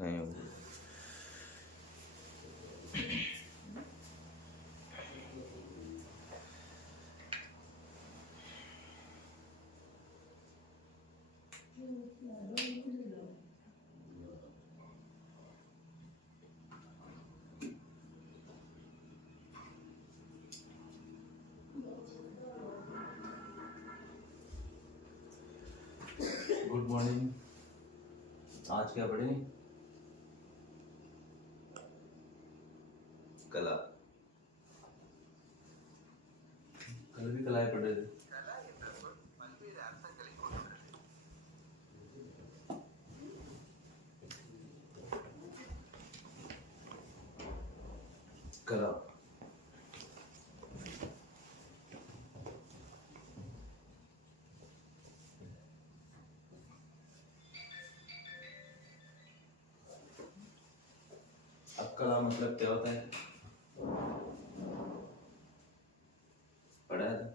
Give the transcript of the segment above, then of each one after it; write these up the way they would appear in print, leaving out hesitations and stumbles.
नहीं होगी। Good morning. आज क्या पढ़े? कला। कल भी कला पढ़े थे। कला अब कला मतलब क्या होता है? पढ़ा था।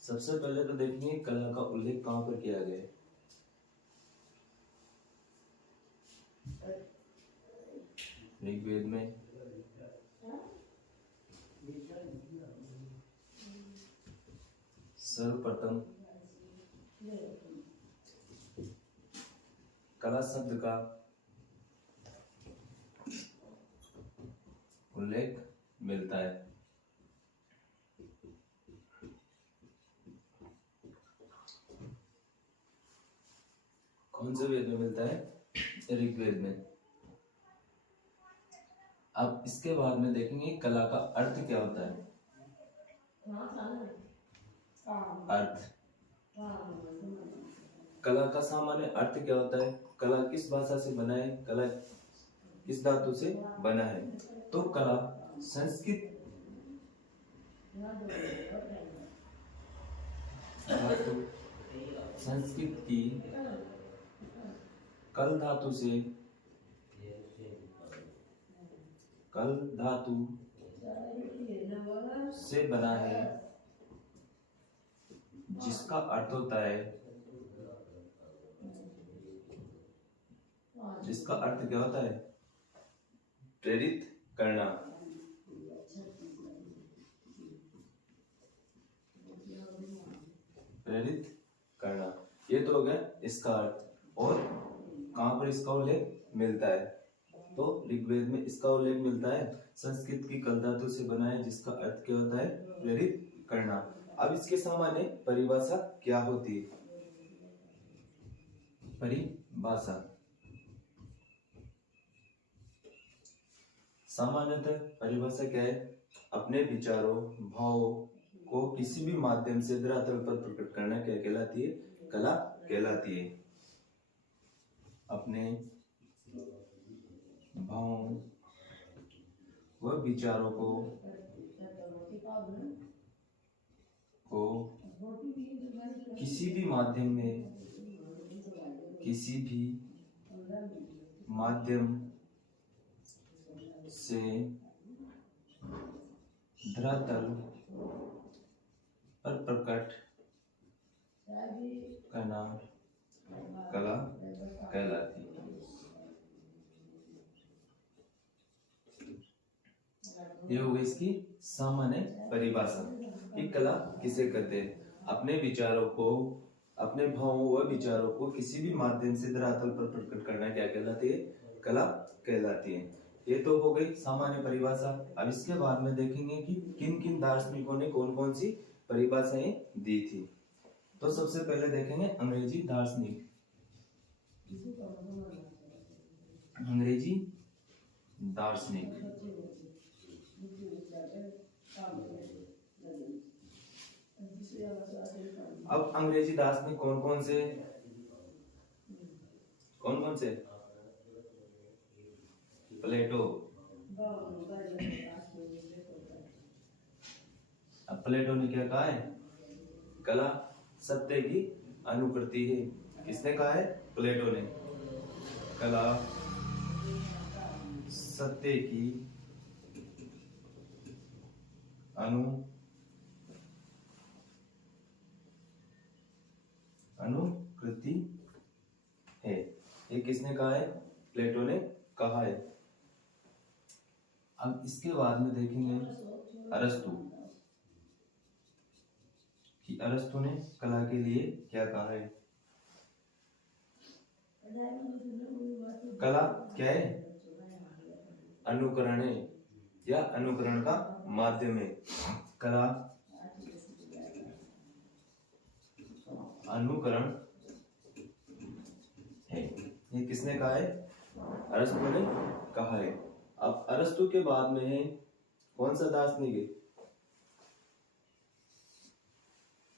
सबसे पहले तो देखेंगे कला का उल्लेख कहाँ पर किया गया है। ऋग्वेद में, सर्वप्रथम कला शब्द का उल्लेख मिलता है। कौन से वेद में मिलता है? ऋग्वेद में। अब इसके बाद में देखेंगे कला का अर्थ क्या होता है। अर्थ, कला का सामान्य अर्थ क्या होता है? कला किस भाषा से बना है? कला किस धातु से बना है? तो कला संस्कृत धातु, संस्कृत की कल धातु से, कल धातु से बना है, जिसका अर्थ होता है, जिसका अर्थ क्या होता है? प्रेरित करना। प्रेरित करना, ये तो हो गया इसका अर्थ। और कहां पर इसका उल्लेख मिलता है? तो ऋग्वेद में इसका उल्लेख मिलता है, संस्कृत की कल धातु से बना है, जिसका अर्थ क्या होता है? प्रेरित करना। अब इसके सामान्य परिभाषा क्या होती है? परिभाषा सामान्यतः परिभाषा क्या है? अपने विचारों, भावों को किसी भी माध्यम से धरातल पर प्रकट करना क्या कहलाती है? कला कहलाती है। अपने भावों व विचारों को किसी भी माध्यम में, किसी भी माध्यम से धरातल पर प्रकट करना कला कहलाती है। ये हो गई इसकी सामान्य परिभाषा कि कला किसे कहते हैं? अपने विचारों को, अपने भावों व विचारों को किसी भी माध्यम से धरातल पर प्रकट करना क्या कहलाती है? कला कहलाती है। ये तो हो गई सामान्य परिभाषा। अब इसके बाद में देखेंगे कि किन किन दार्शनिकों ने कौन कौन सी परिभाषाएं दी थी। तो सबसे पहले देखेंगे अंग्रेजी दार्शनिक। अंग्रेजी दार्शनिक, अब अंग्रेजी दार्शनिक कौन कौन से? कौन कौन से? प्लेटो। अब प्लेटो ने क्या कहा है? कला सत्य की अनुकृति है। किसने कहा है? प्लेटो ने। कला सत्य की अनुकृति है। ये किसने कहा है? प्लेटो ने कहा है। अब इसके बाद में देखेंगे अरस्तु कि अरस्तु ने कला के लिए क्या कहा है। कला क्या है? अनुकरण है या अनुकरण का माध्यम है। कला अनुकरण है, ये किसने कहा है? अरस्तु ने कहा है। अब अरस्तु के बाद में है कौन सा दार्शनिक है?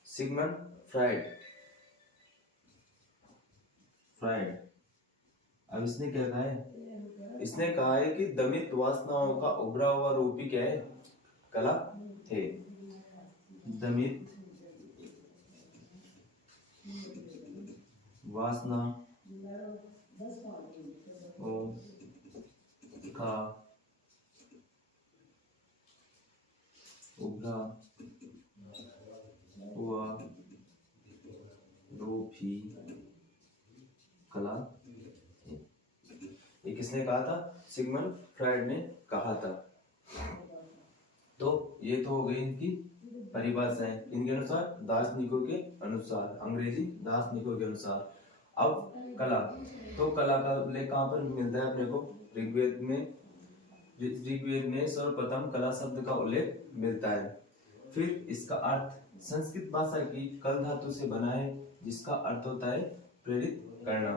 Sigmund Freud. फ्राइड अब इसने क्या कहा है? इसने कहा है कि दमित वासनाओं का उभरा हुआ रूप ही क्या है? कला है। दमित वासना का उभरा हुआ रूप ही कला है। ये किसने कहा था? सिगमंड फ्राइड ने कहा था। तो ये तो हो गई इनकी परिभाषाएं, इनके अनुसार, दार्शनिकों के अनुसार, अंग्रेजी दार्शनिकों के अनुसार। अब कला, तो कला का उल्लेख कहाँ पर मिलता है अपने को? ऋग्वेद में। ऋग्वेद में सर्वप्रथम कला शब्द का उल्लेख मिलता है। फिर इसका अर्थ संस्कृत भाषा की कल धातु से बना है, जिसका अर्थ होता है प्रेरित करना।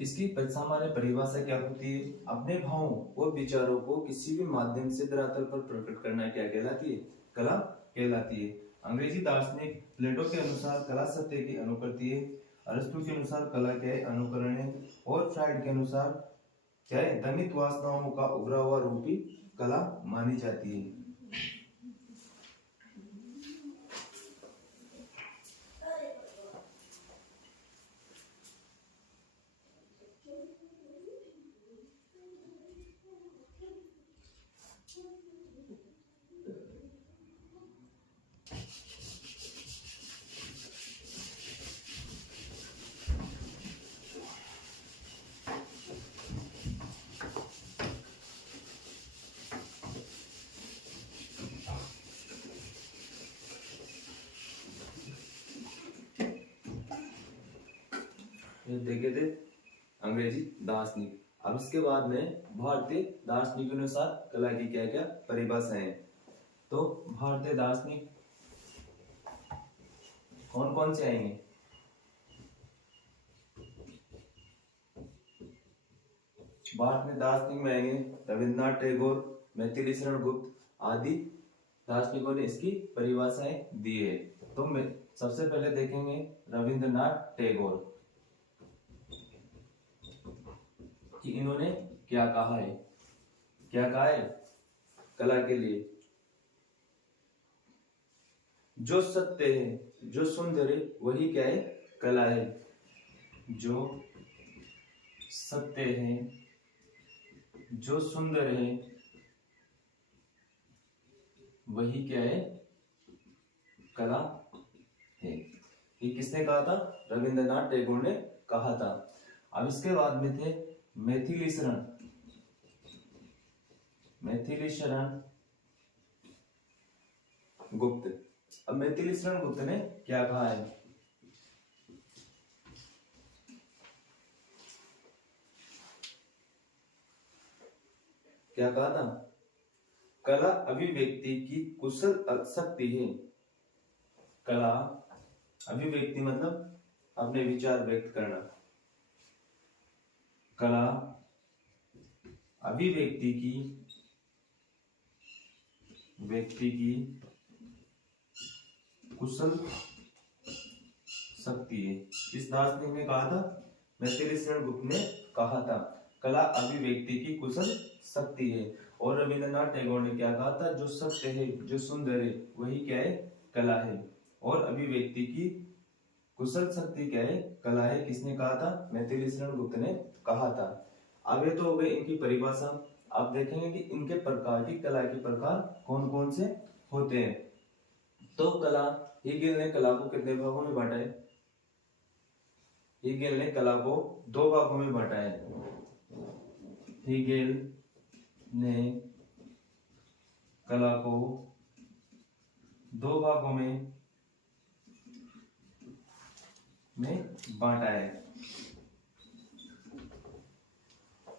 इसकी सामान्य परिभाषा क्या होती है? अपने भावों और विचारों को किसी भी माध्यम से धरातल पर प्रकट करना क्या कहलाती है? कला कहलाती है। अंग्रेजी दार्शनिक प्लेटो के अनुसार कला सत्य की अनुकृति है। अरस्तु के अनुसार कला क्या है? अनुकरण है। और फ्राइड के अनुसार क्या है? दमित वासनाओं का उभरा हुआ रूप ही कला मानी जाती है। देखे थे अंग्रेजी दार्शनिक। अब इसके बाद में भारतीय दार्शनिक के अनुसार कला की क्या क्या परिभाषाएं हैं। तो भारतीय दार्शनिक कौन कौन से आएंगे? भारतीय दार्शनिक में आएंगे रविन्द्रनाथ टैगोर, मैथिली शरण गुप्त आदि दार्शनिकों ने इसकी परिभाषाएं दी है। तो सबसे पहले देखेंगे रविन्द्रनाथ टैगोर कि इन्होंने क्या कहा है। क्या कहा है कला के लिए? जो सत्य है, जो सुंदर है, वही क्या है? कला है। जो सत्य है, जो सुंदर है, वही क्या है? कला है। ये किसने कहा था? रविन्द्रनाथ टैगोर ने कहा था। अब इसके बाद में थे मैथिली शरण गुप्त। अब मैथिली शरण गुप्त ने क्या कहा है? क्या कहा था? कला अभिव्यक्ति की कुशल शक्ति है। कला अभिव्यक्ति मतलब अपने विचार व्यक्त करना। कला अभिव्यक्ति की कुशल शक्ति है। इस दार्शनिक ने कहा था, मैथिली शरण गुप्त ने कहा था कला अभिव्यक्ति की कुशल शक्ति है। और रविन्द्रनाथ टैगोर ने क्या कहा था? जो सत्य है, जो सुंदर है, वही क्या है? कला है। और अभिव्यक्ति की कुशल शक्ति क्या है? कला है। किसने कहा था? मैथिली शरण गुप्त ने कहा था। अब ये तो हो गई इनकी परिभाषा। आप देखेंगे कि इनके प्रकार की कला के प्रकार कौन कौन से होते हैं। तो कला, हीगेल ने कला को कितने भागों में बांटा है? हीगेल ने कला को 2 भागों में बांटा है। हीगेल ने कला को दो भागों में बांटा है।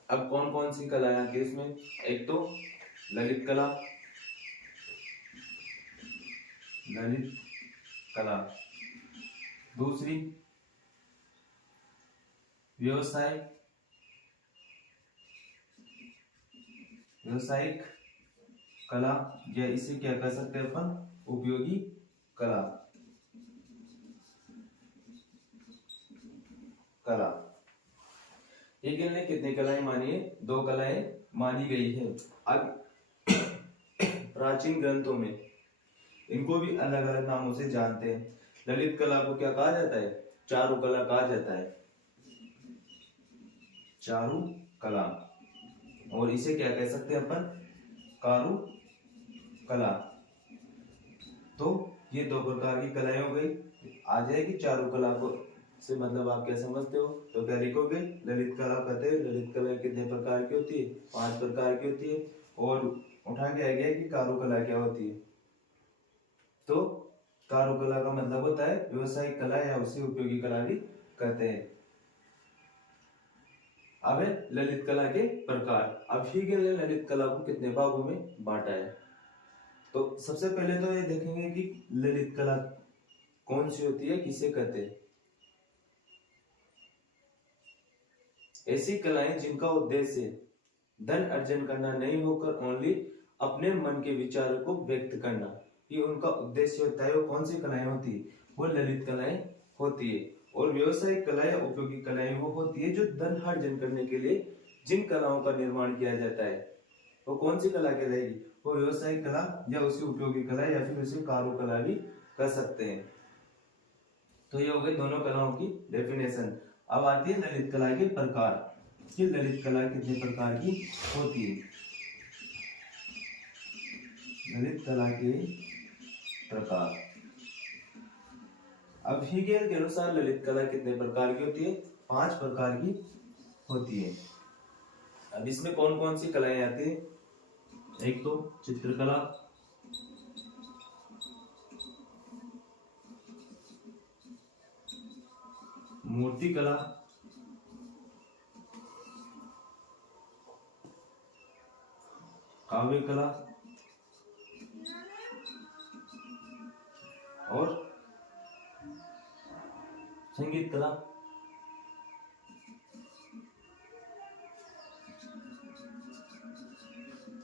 अब कौन कौन सी कलाएं आती है इसमें? एक तो ललित कला, दूसरी व्यावसायिक कला, या इसे क्या कर सकते हैं अपन, उपयोगी कला। हेगेल ने कितनी कलाएं मानी है? 2 कलाएं मानी गई है। अब प्राचीन ग्रंथों में इनको भी अलग अलग नामों से जानते हैं। ललित कला को क्या कहा जाता है? चारु कला कहा जाता है, चारु कला। और इसे क्या कह सकते हैं अपन?कारु कला। तो ये 2 प्रकार की कलाएं हो गई। आ जाएगी चारु कला को से मतलब आप क्या समझते हो? तो क्या लिखोगे? ललित कला कहते हैं। ललित कला कितने प्रकार की होती है? 5 प्रकार की होती है। और उठा के आ गया कि कारू कला क्या होती है। तो कारू कला का मतलब होता है व्यवसायिक कला, या उसे उपयोगी कला भी कहते हैं। अब है ललित कला के प्रकार। अब हीगेल ने ललित कला को कितने भागों में बांटा है? तो सबसे पहले तो ये देखेंगे कि ललित कला कौन सी होती है, किसे कहते हैं। ऐसी कलाएं जिनका उद्देश्य धन अर्जन करना नहीं होकर ओनली अपने मन के विचारों को व्यक्त करना, ये उनका उद्देश्य होता है। वो कौन सी कलाएं होती है? वो ललित कलाएं होती है। और व्यवसायिक कलाएं, उपयोगी कलाएं वो होती है जो धन अर्जन करने के लिए जिन कलाओं का निर्माण किया जाता है, वो कौन सी कला कहलाएगी? वो व्यवसायिक कला, या उसे उपयोगी कला, या फिर उसे कारू कला भी कर सकते हैं। तो ये हो गए दोनों कलाओं की डेफिनेशन। अब आती है ललित कला के प्रकार कि ललित कला कितने प्रकार की होती है। ललित कला के प्रकार। अब हीगेल के अनुसार ललित कला कितने प्रकार की होती है? 5 प्रकार की होती है। अब इसमें कौन कौन सी कलाएं आती है? एक तो चित्रकला, मूर्ति कला, काव्य कला और संगीत कला।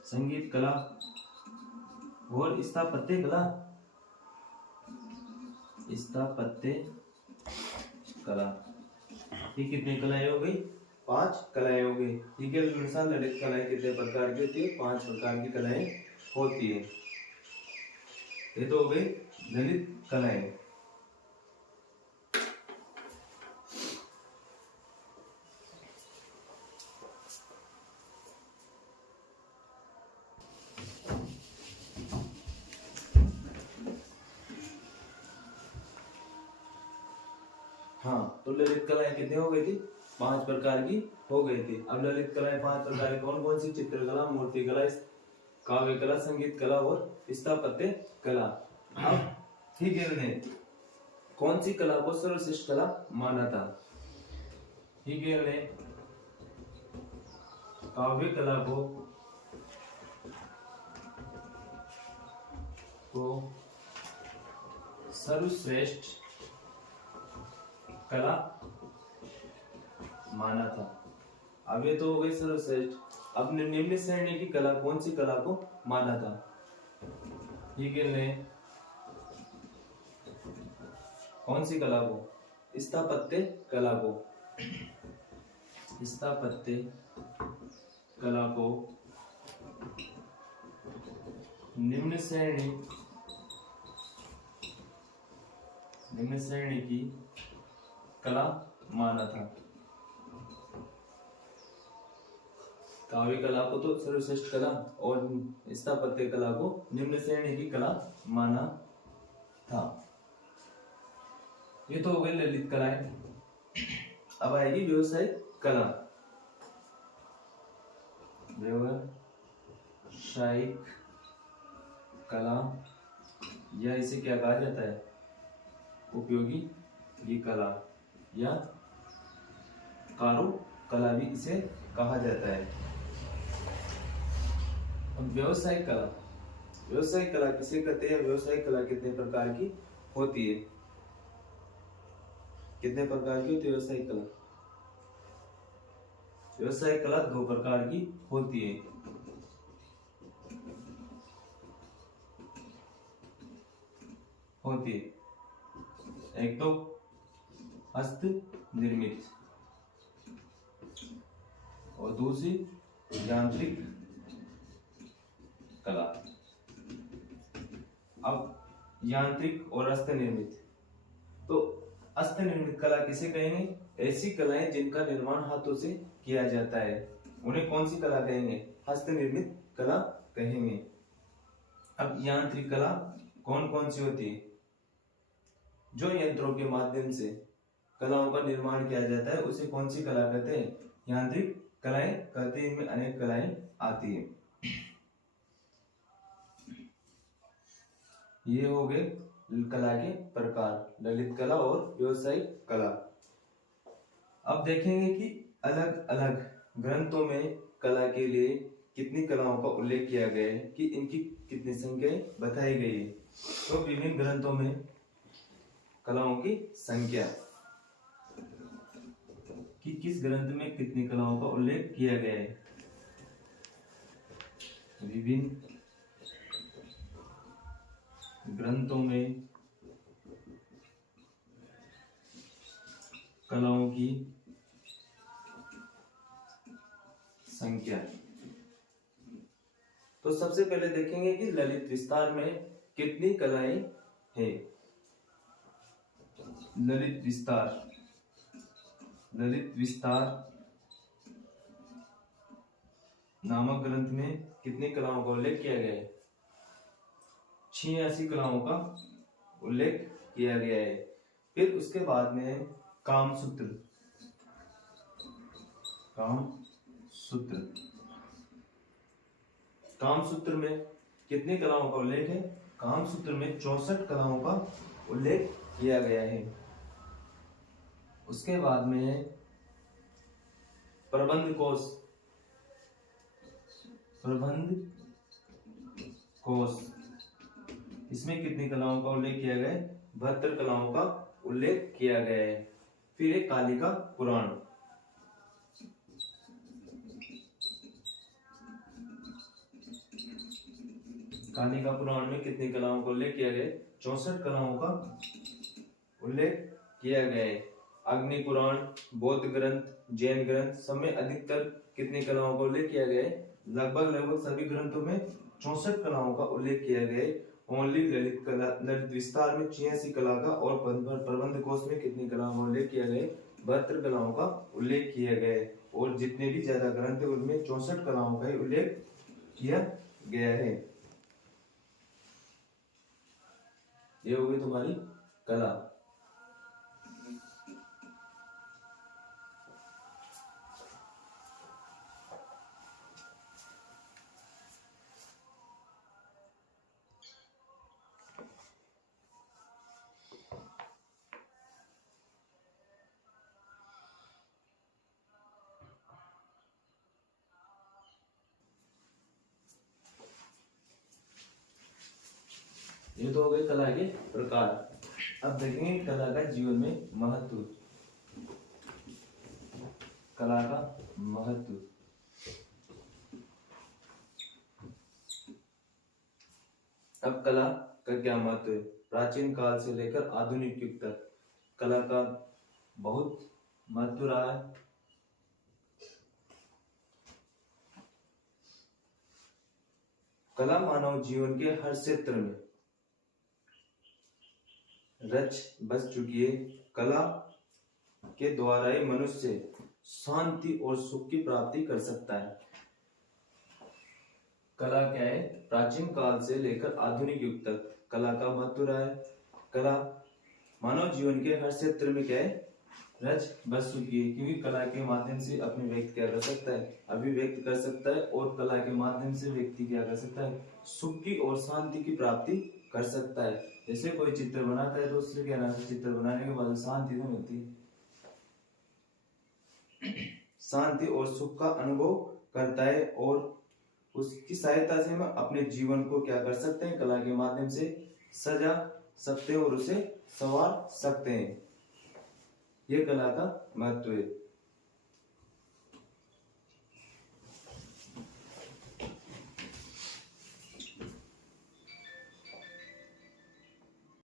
संगीत कला और स्थापत्य कला। स्थापत्य कला। ये कितनी कलाएं हो गई? 5 कलाएं हो गई। ठीक है, अनुसार ललित कलाएं कितने प्रकार की होती है? 5 प्रकार की कलाएं होती है। ये तो हो गई ललित कलाएं। हाँ, तो ललित कलाएं कितनी हो गई थी? 5 प्रकार की हो गई थी। अब ललित कलाएं 5 प्रकार की कौन कौन सी? चित्रकला, मूर्ति कला, काव्य कला, संगीत कला और स्थापत्य कला। अब हीगेल ने कौन सी कला को सर्वश्रेष्ठ कला माना था? हीगेल ने काव्य कला को सर्वश्रेष्ठ कला माना था। अब ये तो हो गई सर्वश्रेष्ठ। अब निम्न श्रेणी की कला कौन सी कला को माना था? हीगेल ने कौन सी कला को? स्थापत्य कला को। स्थापत्य कला को निम्न श्रेणी की कला माना था। काव्य कला को तो सर्वश्रेष्ठ कला और स्थापत्य कला को निम्न श्रेणी की कला माना था। ये तो हो गई ललित कलाएं। अब आएगी व्यवसायिक कला। व्यावसायिक कला, या इसे क्या कहा जाता है, उपयोगी कला या कारुकला भी इसे कहा जाता है। अब व्यावसायिक कला, व्यावसायिक कला किसे कहते हैं, व्यावसायिक कला कितने प्रकार की होती है, कितने प्रकार की होती है व्यावसायिक कला? व्यावसायिक कला दो प्रकार की होती है। एक तो हस्त निर्मित और दूसरी यांत्रिक कला। अब यांत्रिक और हस्त निर्मित, तो हस्त निर्मित कला किसे कहेंगे, ऐसी कलाएं जिनका निर्माण हाथों से किया जाता है, उन्हें कौन सी कला कहेंगे, हस्त निर्मित कला कहेंगे। अब यांत्रिक कला कौन कौन सी होती है, जो यंत्रों के माध्यम से कलाओं का निर्माण किया जाता है उसे कौन सी कला कहते हैं, यांत्रिक कलाएं कहते हैं। इनमें अनेक कलाएं आती हैं। ये हो गए कला के प्रकार, ललित कला और व्यावसायिक कला। अब देखेंगे कि अलग अलग ग्रंथों में कला के लिए कितनी कलाओं का उल्लेख किया गया है, कि इनकी कितनी संख्याएं बताई गई है। तो विभिन्न ग्रंथों में कलाओं की संख्या, कि किस ग्रंथ में कितनी कलाओं का उल्लेख किया गया है। विभिन्न ग्रंथों में कलाओं की संख्या। तो सबसे पहले देखेंगे कि ललित विस्तार में कितनी कलाएं हैं। ललित विस्तार नामक ग्रंथ में कितनी कलाओं का उल्लेख किया गया है, 86 कलाओं का उल्लेख किया गया है। फिर उसके बाद में कामसूत्र में कितनी कलाओं का उल्लेख है, कामसूत्र में 64 कलाओं का उल्लेख किया गया है। उसके बाद में प्रबंध कोश, इसमें कितनी कलाओं का उल्लेख किया गया है, 72 कलाओं का उल्लेख किया गया है। फिर एक कालिका पुराण, कालिका पुराण में कितनी कलाओं का उल्लेख किया गया है, 64 कलाओं का उल्लेख किया गया है। अग्नि पुराण, बौद्ध ग्रंथ, जैन ग्रंथ, सब में अधिकतर कितनी कलाओं का उल्लेख किया गया है, लगभग सभी ग्रंथों में 64 कलाओं का उल्लेख किया गया है। ओनली ललित विस्तार में 86 कला का, और प्रबंध कोश में कितनी कलाओं का उल्लेख किया गया है, 72 कलाओं का उल्लेख किया गया है। और जितने भी ज्यादा ग्रंथ है उनमें 64 कलाओं का ही उल्लेख किया गया है। ये होगी तुम्हारी कला। ये तो हो गए कला के प्रकार। अब देखेंगे कला का जीवन में महत्व। कला का महत्व, अब कला का क्या महत्व है, प्राचीन काल से लेकर आधुनिक युग तक कला का बहुत महत्व रहा है। कला मानव जीवन के हर क्षेत्र में रच बस चुकी है। कला के द्वारा ही मनुष्य शांति और सुख की प्राप्ति कर सकता है। कला क्या है, प्राचीन काल से लेकर आधुनिक युग तक कला का महत्व रहा है। कला मानव जीवन के हर क्षेत्र में क्या है, रज बस सुखी है, क्योंकि कला के माध्यम से अपने व्यक्त क्या कर सकता है, अभिव्यक्त कर सकता है, और कला के माध्यम से व्यक्ति क्या कर सकता है, सुख की और शांति की प्राप्ति कर सकता है। जैसे कोई चित्र बनाता है तो उससे क्या नाम है, चित्र बनाने के बाद शांति तो मिलती है, शांति और सुख का अनुभव करता है, और उसकी सहायता से हम अपने जीवन को क्या कर सकते हैं, कला के माध्यम से सजा सकते हैं और उसे संवार सकते हैं। ये कला का महत्व है।